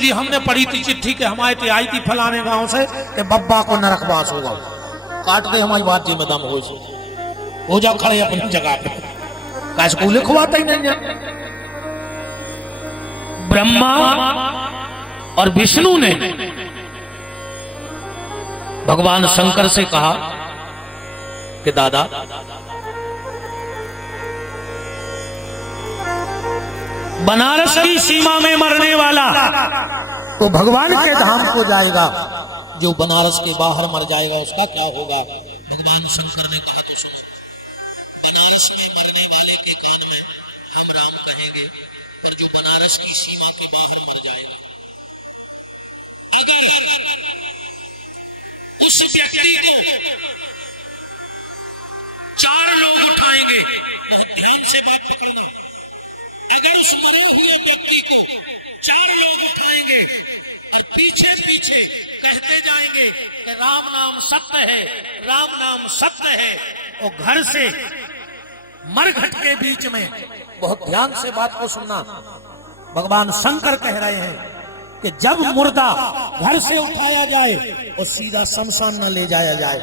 जी हमने पढ़ी थी चिट्ठी के हमारे आई थी फलाने गांव से कि बब्बा को नरकवास होगा, काट दे हमारी बात जी में दम हो जाओ खड़े अपनी जगह पे, काश को लिखवाता ही नहीं है। ब्रह्मा और विष्णु ने भगवान शंकर से कहा कि दादा बनारस की सीमा में मरने वाला तो भगवान के धाम को जाएगा, जो बनारस के बाहर मर जाएगा उसका क्या होगा। भगवान शंकर ने कहा तो सुनो, बनारस में मरने वाले के कान में हम राम कहेंगे, और जो बनारस की सीमा के बाहर मर जाएगा, अगर उस व्यक्ति को 4 लोग उठाएंगे, बहुत ध्यान से बात पकड़ना, अगर उस मरे हुए व्यक्ति को 4 लोग उठाएंगे पीछे पीछे कहते जाएंगे कि राम नाम सत्य है, राम नाम सत्य है, और घर से मरघट के बीच में, बहुत ध्यान से बात को सुनना, भगवान शंकर कह रहे हैं कि जब मुर्दा घर से उठाया जाए और सीधा शमशान न ले जाया जाए,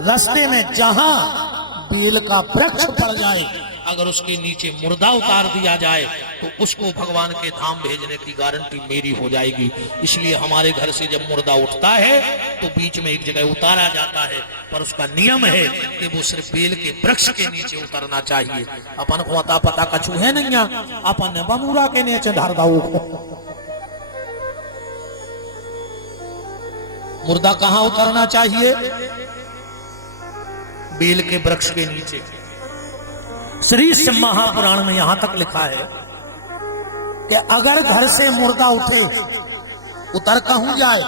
रास्ते में जहां बेल का वृक्ष पड़ जाए अगर उसके नीचे मुर्दा उतार दिया जाए तो उसको भगवान के धाम भेजने की गारंटी मेरी हो जाएगी। इसलिए हमारे घर से जब मुर्दा उठता है तो बीच में एक जगह उतारा जाता है, पर उसका नियम है कि वो सिर्फ बेल के वृक्ष के नीचे उतरना चाहिए। अपन को अता पता कछु है नहीं, अपन बमूरा के नीचे धर दाऊ। मुर्दा कहाँ उतरना चाहिए? बेल के वृक्ष के नीचे। श्री शिव महापुराण में यहां तक लिखा है कि अगर घर से मुर्दा उठे, उतर कहूं जाए,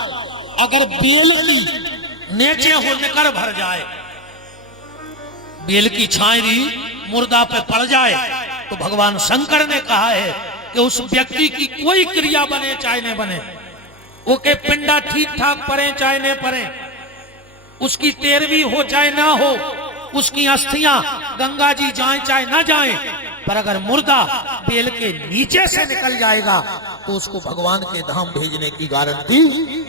अगर बेल की नीचे होकर भर जाए, बेल की छायरी मुर्दा पे पड़ जाए, तो भगवान शंकर ने कहा है कि उस व्यक्ति की कोई क्रिया बने चाहे न बने, ओके पिंडा ठीक ठाक पड़े चाहे न पड़े, उसकी तेरहवीं हो चाहे ना हो, उसकी अस्थियां गंगा जी जाए चाहे ना जाए, पर अगर मुर्दा बेल के नीचे से निकल जाएगा तो उसको भगवान के धाम भेजने की गारंटी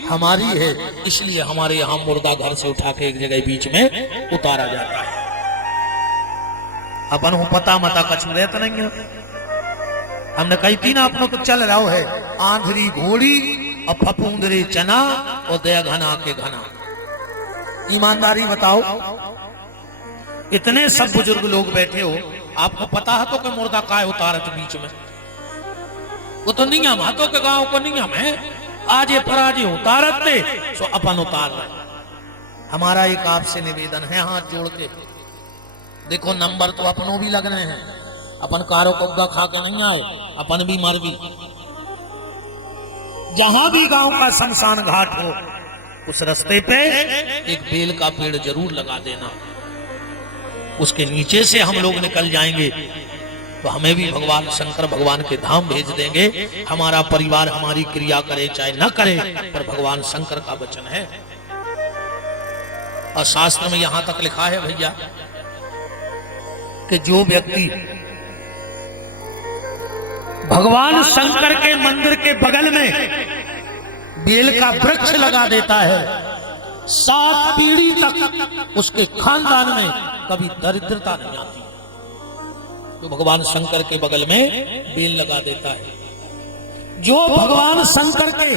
हमारी है। इसलिए हमारे यहाँ मुर्दा घर से उठा के एक जगह बीच में उतारा जाता है। अपन को पता मता कछु रहता नहीं है। हमने कही थी ना, अपनों तो चल रहा है आंधरी घोड़ी और फफूंदरे चना और दया घना के घना। ईमानदारी बताओ, इतने सब बुजुर्ग लोग बैठे हो, आपको पता है तो कि मुर्दा काय उतारत बीच में? वो तो नियम है, तो के गांव को नियम है, आज ये पराजे उतारत थे सो अपन उतार रहे। हमारा एक आपसे निवेदन है, हाथ जोड़ के देखो, नंबर तो अपनों भी लग रहे हैं, अपन कारो कोगा खा के नहीं आए, अपन भी मर भी। जहां भी गांव का शमशान घाट हो, उस रास्ते पे एक बेल का पेड़ जरूर लगा देना। उसके नीचे से हम लोग निकल जाएंगे तो हमें भी भगवान शंकर भगवान के धाम भेज देंगे। हमारा परिवार हमारी क्रिया करे चाहे न करे, पर भगवान शंकर का वचन है। और शास्त्र में यहां तक लिखा है भैया कि जो व्यक्ति भगवान शंकर के मंदिर के बगल में बेल का वृक्ष लगा देता है, 7 पीढ़ी तक उसके खानदान में कभी दरिद्रता नहीं आती। तो भगवान शंकर के बगल में बेल लगा देता है। जो भगवान शंकर के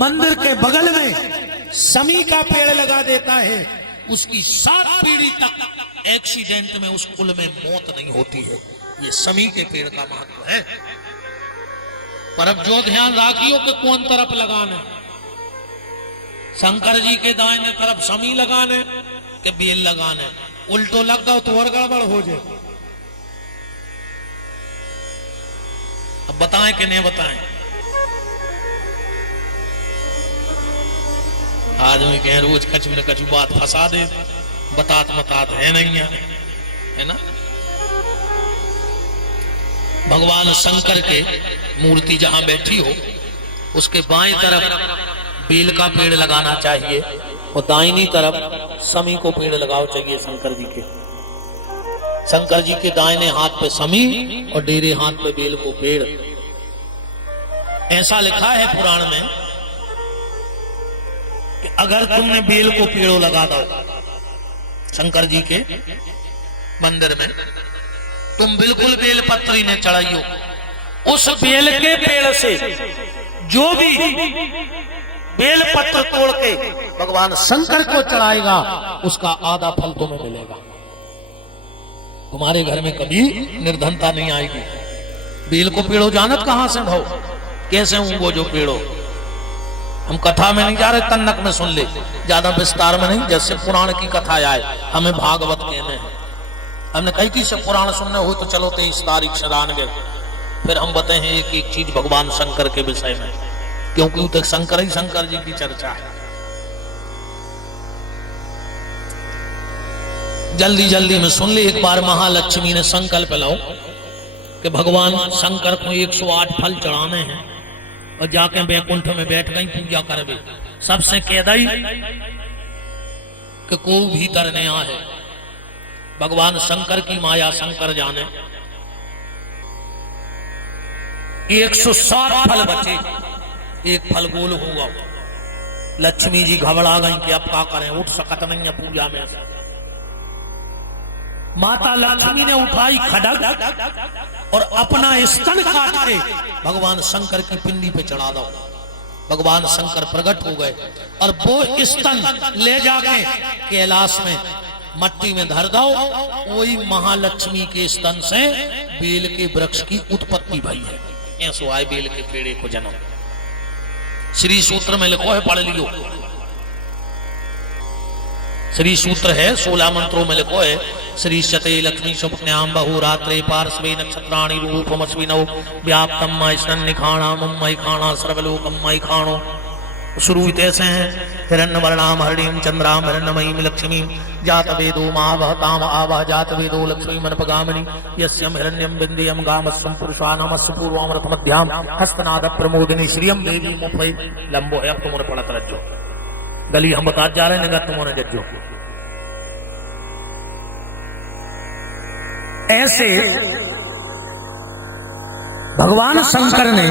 मंदिर के बगल में समी का पेड़ लगा देता है, उसकी 7 पीढ़ी तक एक्सीडेंट में उस कुल में मौत नहीं होती है। ये समी के पेड़ का महत्व है। पर अब जो ध्यान राखियो कि कौन तरफ लगाना, शंकर जी के दाहिने तरफ समी लगाने के बेल लगाने, उल्टो लग गया तो और गड़बड़ हो जाए। अब बताएं कि नहीं बताएं? आदमी कहें रोज कछु न कछु बात फंसा दे, बतात मतात है नहीं है ना। भगवान शंकर के मूर्ति जहां बैठी हो, उसके बाएं तरफ बेल का पेड़ लगाना चाहिए और दाहिनी तरफ समी को पेड़ लगाओ चाहिए शंकर जी के। शंकर जी के दाहिने हाथ पे समी और डेरे हाथ पे बेल को पेड़। ऐसा लिखा है पुराण में कि अगर तुमने बेल को पेड़ों लगा दो शंकर जी के मंदिर में, तुम बिल्कुल बेल पत्री ने चढ़ाइयो, उस बेल के पेड़ से जो भी बेल पत्र तोड़ के भगवान शंकर को चढ़ाएगा उसका आधा फल तुम्हें मिलेगा। तुम्हारे घर में कभी निर्धनता नहीं आएगी। बेल को पेड़ो जानत कहां से भाव, कैसे हूं वो जो पेड़ो। हम कथा में नहीं जा रहे, तन्नक में सुन ले, ज्यादा विस्तार में नहीं, जैसे पुराण की कथा आए, हमें भागवत कहने हैं। हमने कही थी सब पुराण सुनने हो तो चलो 23 तारीख शरान गए, फिर हम बताए एक एक चीज भगवान शंकर के विषय में, क्योंकि वो तक शंकर ही शंकर जी की चर्चा है। जल्दी जल्दी में सुन ले। एक बार महालक्ष्मी ने संकल्प लो कि भगवान शंकर को 108 फल चढ़ाने हैं और जाके बैकुंठ में बैठ गई पूजा करवे। सबसे कह दई कि को भीतर नया है, भगवान शंकर की माया शंकर जाने। 107 फल बचे, एक फल गोल हुआ। लक्ष्मी जी घबरा गई कि अब क्या करें, उठ सकत नहीं है पूजा में। माता लक्ष्मी ने उठाई खड्ग और अपना स्तन काट के भगवान शंकर की पिंडी पे चढ़ा दो। भगवान शंकर प्रकट हो गए और वो स्तन ले जाके कैलाश में मट्टी में धर दो। वही महालक्ष्मी के स्तन से बेल के वृक्ष की उत्पत्ति भई है। ऐसो आए बेल के पेड़े को जन्म। श्री सूत्र में लिखो है, पढ़ लियो। श्री सूत्र है, 16 मंत्रों में लिखो है, श्री शते लक्ष्मी स्वप्न्याम बहु रात्रे पार्श्वे नक्षत्राणि रूपमस्विनौ व्याप्तम मयस्न निखाणा मम्मय खाणा सर्वलोकम मय खाणो। शुरू ऐसे हैं, हिरण्यवर्णाम हरिणीम चंद्राम हिरण्यमयीम लक्ष्मी जात वेदो महावहताम आवाह जात वेदो लक्ष्मी मनपगामिनी यस्यम हिरण्यम बिंदियम गामस्वम पुरुषानामस्य पूर्वामृत मध्याम हस्तनाद प्रमोदिनी श्रियम देवी मुफै लंबो है। अब तुमने पढ़त रज्जो, गली हम बता जा रहे हैं, तुमने जज्जो। ऐसे भगवान शंकर ने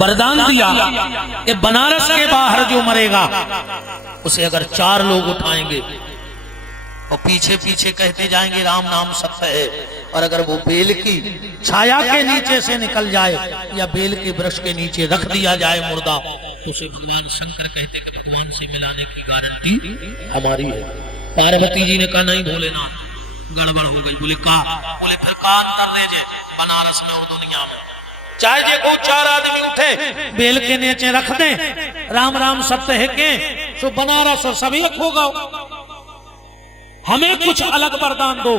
वरदान दिया कि बनारस के बाहर जो मरेगा उसे अगर 4 लोग उठाएंगे और पीछे पीछे कहते जाएंगे राम नाम सत्य है, और अगर वो बेल की छाया के नीचे से निकल जाए या बेल के वृक्ष के नीचे रख दिया जाए मुर्दा, तो उसे भगवान शंकर कहते कि भगवान से मिलाने की गारंटी हमारी है। पार्वती जी ने कहा नहीं भोलेनाथ, गड़बड़ हो गई। बोले का? बोले फिर का अंतर रह जाए बनारस में और दुनिया में। चाहे जे को 4 आदमी उठे बेल के नीचे रख दे राम राम सत्य है के, तो बनारस और सभी एक होगा। हमें कुछ अलग वरदान दो।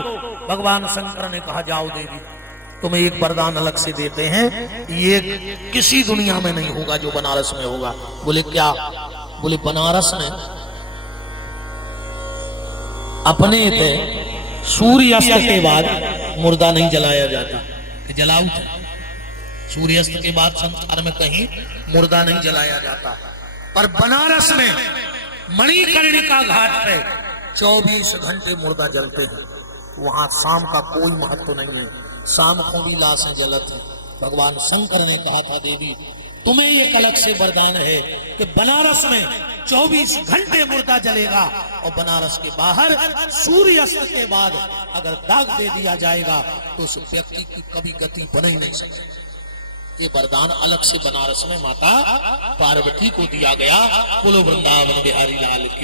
भगवान शंकर ने कहा जाओ देवी, तुम्हें एक वरदान अलग से देते हैं, ये किसी दुनिया में नहीं होगा जो बनारस में होगा। बोले क्या? बोले बनारस में अपने थे सूर्यास्त के बाद मुर्दा नहीं जलाया जाता, कि जलाऊ थे सूर्यास्त के बाद संसार में कहीं मुर्दा नहीं जलाया जाता। पर बनारस में मणिकर्णिका घाट पे 24 घंटे मुर्दा जलते हैं। वहां शाम का कोई महत्व नहीं है, शाम को भी लाशें जलत हैं। भगवान शंकर ने कहा था देवी तुम्हें एक अलग से वरदान है कि बनारस में 24 घंटे मुर्दा जलेगा और बनारस के बाहर सूर्यास्त के बाद अगर दाग दे दिया जाएगा तो उस व्यक्ति की कभी गति बन ही नहीं सकती। ये वरदान अलग से बनारस में माता पार्वती को दिया गया। बोलो वृंदावन बिहारी लाल की।